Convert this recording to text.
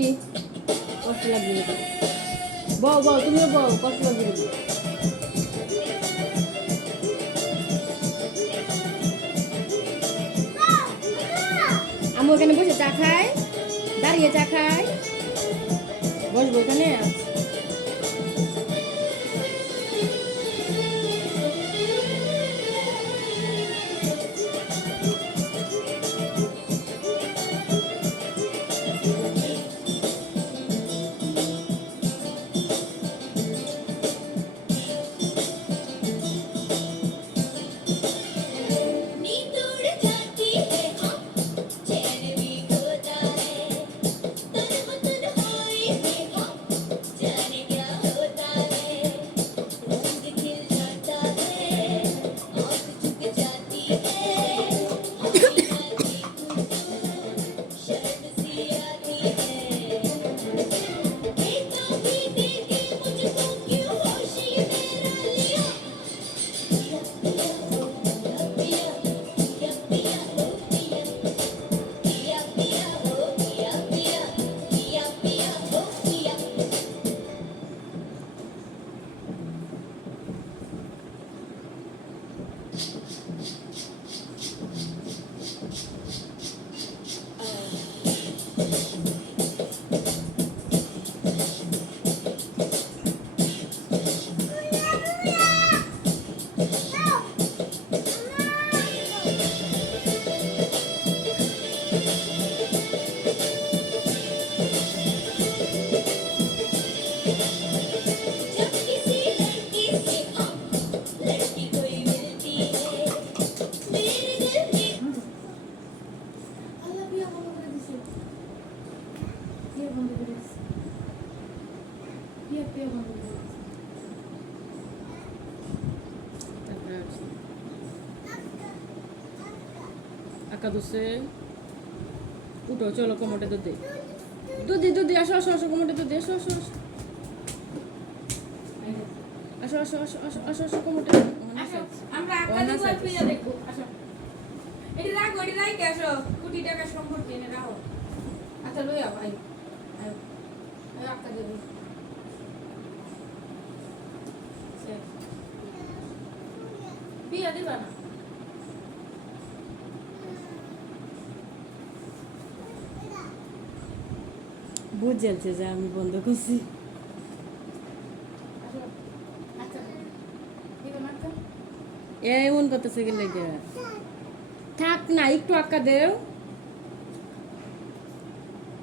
বসি, কষ্ট লাগবে না। বউ বউ তুমিও বউ, কষ্ট লাগবে না। আমি ওখানে বসে চা খাই, দাঁড়িয়ে চা খাই, বসবো ওখানে। একাদশে উঠো, চলো কোমরটা দুধ দে, দুধ দি, আসো আসো আসো, কোমরটা দুধ দে, আসো আসো আসো আসো আসো আসো আসো আসো আসো, কোমরটা আমরা আকাশ দিয়ে দেখবো। আসো, এটি রাখো, এটি রাখে আসো, কোটি টাকা সম্পত্তি এনে রাখো। আচ্ছা লই আও, আই আই আকাশ দেবো। বিয়া দিবা না? বুঝছে যে আমি বন্ধ করছি। এমন করতেছে গেলে থাক না, একটু আক্কা দেও।